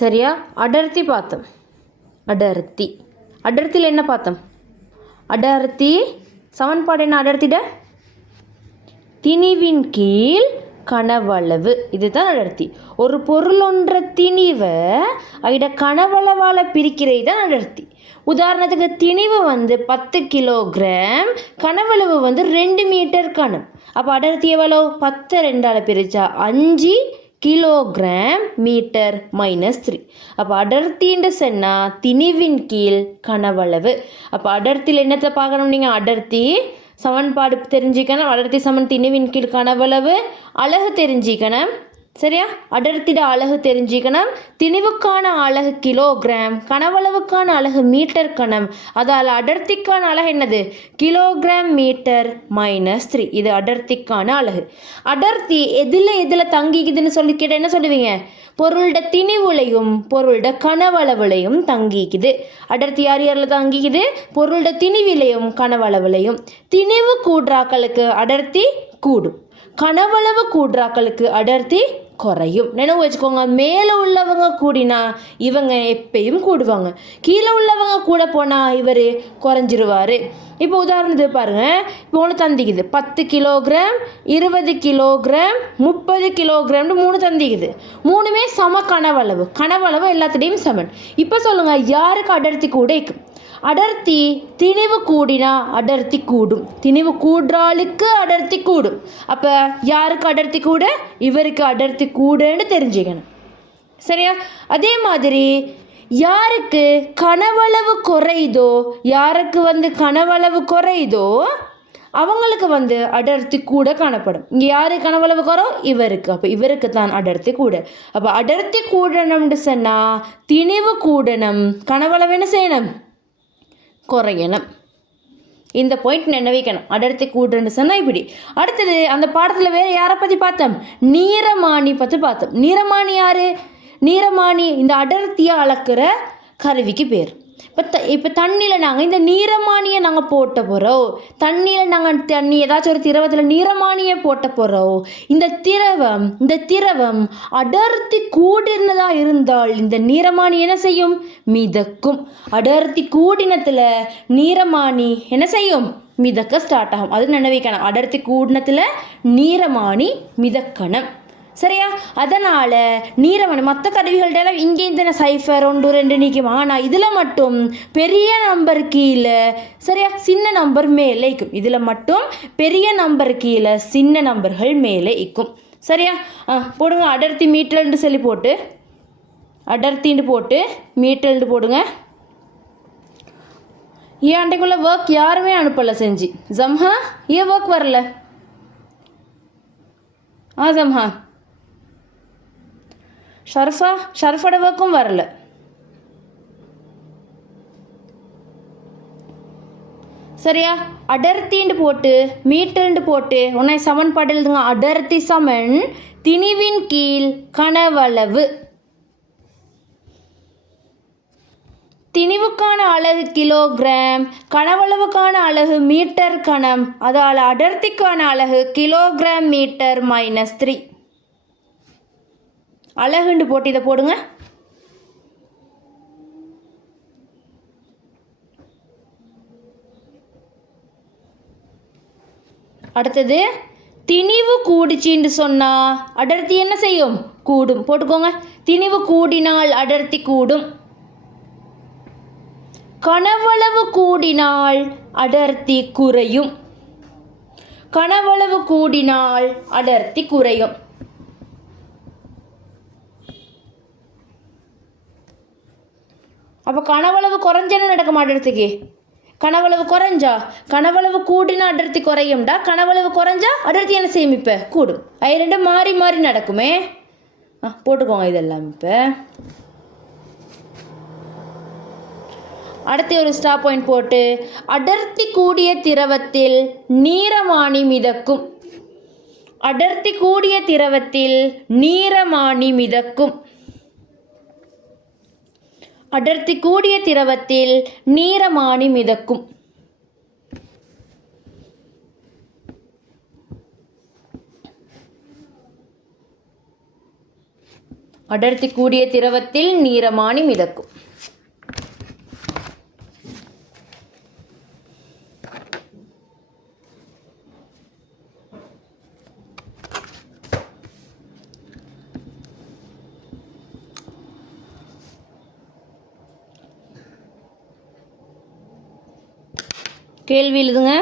சரியா? அடர்த்தி பார்த்தோம். அடர்த்தியில் என்ன பார்த்தோம்? அடர்த்தி சமன்பாடு என்ன? அடர்த்திட திணிவின் கீழ் கனவளவு, இதுதான் அடர்த்தி. ஒரு பொருளொன்ற திணிவை அட கனவளவால் பிரிக்கிறது தான் அடர்த்தி. உதாரணத்துக்கு திணிவு 10 கிலோகிராம், கனவளவு 2 மீட்டர் கனம். அப்போ அடர்த்தி எவ்வளோ? 10 2ஆல் பிரித்தா 5 கிலோகிராம் மீட்டர் -3. அப்போ அடர்த்தின்னு சொன்னால் திணிவின் கீழ் கனவளவு. அப்போ அடர்த்தியில் என்னத்தை பார்க்கணும்? நீங்கள் அடர்த்தி சமன்பாடு தெரிஞ்சிக்கணும். அடர்த்தி சமன் திணிவின் கீழ் கனவளவு, அலகு தெரிஞ்சிக்கணும். சரியா? அடர்த்திட அலகு தெரிஞ்சிக்கணும். திணிவுக்கான அலகு கிலோகிராம், கனவளவுக்கான அலகு மீட்டர் கனம். அதால் அடர்த்திக்கான அலகு என்னது? Kilogram metre -3. இது அடர்த்திக்கான அலகு. அடர்த்தி எதில் தங்கிக்குதுன்னு சொல்லி கேட்டால் என்ன சொல்லுவீங்க? பொருளோட திணிவுலையும் பொருளோட கனவளவுலையும் தங்கிக்குது. அடர்த்தி யாரில் தங்கிக்குது? பொருளோட திணிவிலையும் கனவளவுலையும். திணிவு கூடுறாக்களுக்கு அடர்த்தி கூடும், கனவளவு கூடுறாக்களுக்கு அடர்த்தி குறையும். நினைவு வச்சுக்கோங்க. மேலே உள்ளவங்க கூடினா இவங்க எப்பயும் கூடுவாங்க, கீழே உள்ளவங்க கூட போனால் இவர் குறைஞ்சிருவார். இப்போ உதாரணத்துக்கு பாருங்கள். இப்போ ஒன்று தந்திக்குது 10 கிலோகிராம், 20 கிலோகிராம், 30 கிலோகிராம்னு 3 தந்திக்குது. 3மே சம கனவளவு எல்லாத்துலேயும் சமன். இப்போ சொல்லுங்கள், யாருக்கு அடர்த்தி கூட இருக்கும்? அடர்த்தி திணிவு கூடினா அடர்த்தி கூடும், திணிவு கூடுறாளுக்கு அடர்த்தி கூடும். அப்போ யாருக்கு அடர்த்தி கூட? இவருக்கு அடர்த்தி கூடன்னு தெரிஞ்சுக்கணும். சரியா? அதே மாதிரி யாருக்கு கனவளவு குறையுதோ, கனவளவு குறையுதோ அவங்களுக்கு அடர்த்தி கூட காணப்படும். இங்கே யாரு கனவளவு குறோ? இவருக்கு. அப்போ இவருக்கு தான் அடர்த்தி கூட. அப்போ அடர்த்தி கூடணும்னு சொன்னால் திணிவு கூடணும், கனவளவு என்ன செய்யணும்? குறையணும். இந்த பாயிண்ட் நினைவிக்கணும். அடர்த்தி கூடுன்னு சொன்னால் இப்படி. அடுத்தது அந்த பாடத்தில் வேறு யாரை பற்றி பார்த்தோம்? நீரமானி பற்றி பார்த்தோம். நீரமானி யார்? நீரமானி இந்த அடர்த்தியை அளக்கிற கருவிக்கு பேர். இப்போ தண்ணியில் நாங்கள் இந்த நீரமானியை நாங்கள் போட்ட போகிறோம். தண்ணியில் நாங்கள் ஏதாச்சும் ஒரு திரவத்தில் நீரமானியை போட்ட போகிறோம். இந்த திரவம் அடர்த்தி கூடினதாக இருந்தால் இந்த நீரமானி என்ன செய்யும்? மிதக்கும். அடர்த்தி கூடினத்தில் நீரமானி என்ன செய்யும்? மிதக்க ஸ்டார்ட் ஆகும். அது நினைவிக்கணும். அடர்த்தி கூடினத்தில் நீரமானி மிதக்கணும். சரியா? அதனால் நீரமானி மற்ற கருவிகள்டெல்லாம் இங்கே இந்த 0 1 2 நிற்கும். ஆனால் இதில் மட்டும் பெரிய நம்பர் கீழே, சரியா, சின்ன நம்பர் மேலே இருக்கும். இதில் மட்டும் பெரிய நம்பர் கீழே சின்ன நம்பர்கள் மேலே இருக்கும். சரியா? போடுங்க. அடர்த்தி மீட்டர்னு சொல்லி போட்டு அடர்த்தின்னு போட்டு மீட்டர்னு போடுங்க. ஏன் அன்றைக்குள்ள ஒர்க் யாருமே அனுப்பலை செஞ்சு. ஜம்ஹா, ஏன் ஒர்க் வரல? ஜம்ஹா, ஷர்ஃபோட ஒர்க்கும் வரல. சரியா? அடர்த்தின்னு போட்டு மீட்டர்னு போட்டு உன்னை சமன்பாடு எழுதுங்க. அடர்த்தி சமன் திணிவின் கீழ் கனவளவு. திணிவுக்கான அலகு கிலோகிராம், கனவளவுக்கான அலகு மீட்டர் கனம். அதால் அடர்த்திக்கான அலகு கிலோகிராம் மீட்டர் -3. அலகுண்டு போட்டு இதை போடுங்க. அடுத்தது திணிவு கூடிச்சின்னு சொன்னால் அடர்த்தி என்ன செய்யும்? கூடும். போட்டுக்கோங்க. திணிவு கூடினால் அடர்த்தி கூடும். கனவளவு கூடினால் அடர்த்தி குறையும். கனவளவு கூடினால் அடர்த்தி குறையும். அப்போ கனவளவு குறைஞ்சன்னு நடக்க அடர்த்திக்கு. கனவளவு குறைஞ்சா, கனவளவு கூடினா அடர்த்தி குறையும்டா. கனவளவு குறைஞ்சா அடர்த்தி என்ன செய்யும்? இப்போ கூடும். அது ரெண்டும் மாறி மாறி நடக்குமே. போட்டுக்கோங்க இதெல்லாம். இப்போ அடுத்து ஒரு ஸ்டாப் பாயிண்ட் போட்டு அடர்த்தி கூடிய திரவத்தில் நீரமானி மிதக்கும். அடர்த்தி கூடிய திரவத்தில் நீரமானி மிதக்கும். அடர்த்தி கூடிய திரவத்தில் நீரமானி மிதக்கும். அடர்த்தி கூடிய திரவத்தில் நீரமானி மிதக்கும். கேள்வி எழுதுங்க.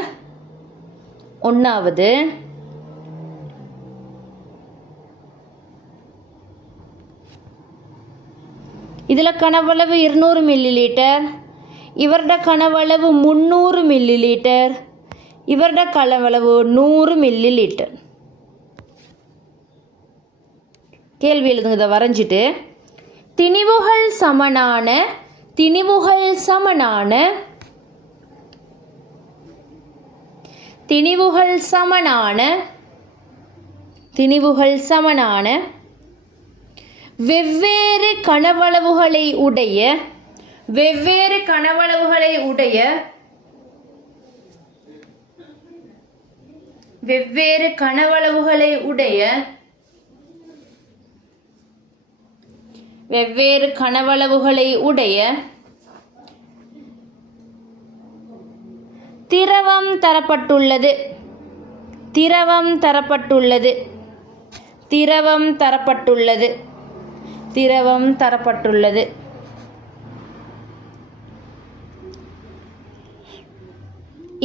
1வது, இதில் கனவளவு 200 மில்லிலிட்டர், இவருடைய கனவளவு 300 மில்லிலிட்டர், இவருடைய கனவளவு 100 மில்லிலிட்டர். கேள்வி எழுதுங்க. இதை வரைஞ்சிட்டு திணிவுகள் சமனான வெவ்வேறு கனவளவுகளை உடைய திரவம் தரப்பட்டுள்ளது.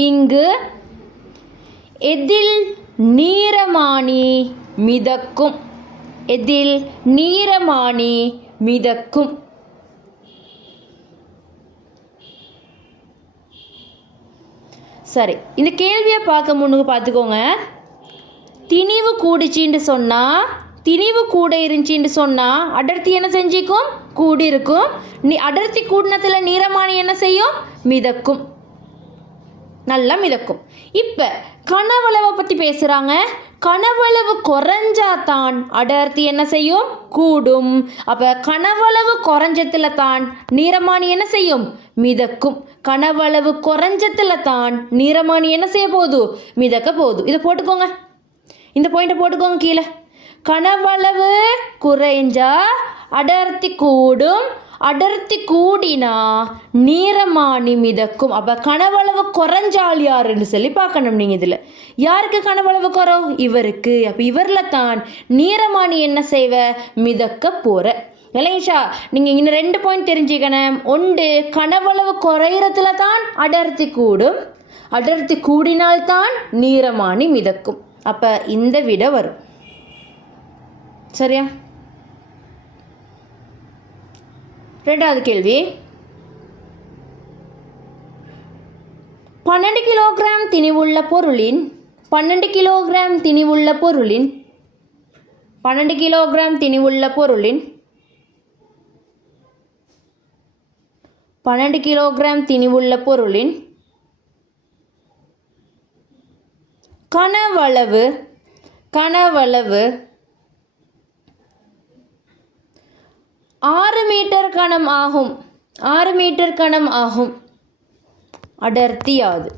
இங்கு எதில் நீரமானி மிதக்கும்? சரி, இந்த கேள்வியை பார்த்துக்கோங்க. திணிவு கூட இருந்துச்சின்னு சொன்னால் அடர்த்தி என்ன செஞ்சிக்கும்? கூடி இருக்கும். அடர்த்தி கூடினத்தில் நீரமானி என்ன செய்யும்? மிதக்கும். நல்லா மிதக்கும். இப்போ கனவளவை பற்றி பேசுகிறாங்க. கனவளவு குறைஞ்சாதான் அடர்த்தி என்ன செய்யும்? கூடும். அப்போ கனவளவு குறைஞ்சத்தில் தான் நீரமானி என்ன செய்யும்? மிதக்கும். கனவளவு குறைஞ்சத்தில் தான் நீரமானி என்ன செய்ய போகுது? மிதக்க போகுது. இதை போட்டுக்கோங்க. இந்த பாயிண்ட்டை போட்டுக்கோங்க கீழே. கனவளவு குறைஞ்சா அடர்த்தி கூடும், அடர்த்தி கூடினா நீரமானி மிதக்கும். அப்போ கனவளவு குறைஞ்சால் யாருன்னு சொல்லி பார்க்கணும். நீங்கள் இதில் யாருக்கு கனவளவு குறவு? இவருக்கு. அப்போ இவரில் தான் நீரமானி என்ன செய்வ? மிதக்க போகிற. இல்லைங்களா? நீங்கள் இன்னும் 2 பாயிண்ட் தெரிஞ்சுக்கணும். 1, கனவளவு குறையிறதுல தான் அடர்த்தி கூடும், அடர்த்தி கூடினால்தான் நீரமானி மிதக்கும். அப்போ இந்த விட வரும். சரியா? 2வது கேள்வி. 12 கிலோகிராம் திணிவுள்ள பொருளின் 12 கிலோகிராம் திணிவுள்ள பொருளின் 12 கிலோகிராம் திணிவுள்ள பொருளின் 12 கிலோகிராம் திணிவுள்ள பொருளின் கனவளவு 6 மீட்டர் கனம் ஆகும். 6 மீட்டர் கனம் ஆகும். அடர்த்தியாது.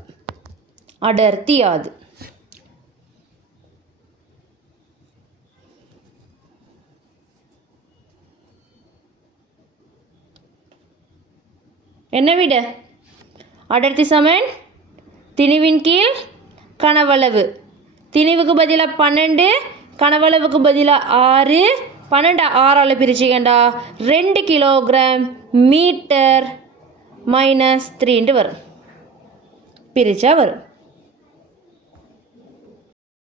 என்ன விட? அடர்த்தி சமன் திணிவின் கீழ் கனவளவு. திணிவுக்கு பதிலாக 12, கனவளவுக்கு பதிலாக 6. 12 6ஆல் பிரிச்சுக்கண்டா 2 கிலோகிராம் மீட்டர் -3 வரும். பிரித்தா வரும்.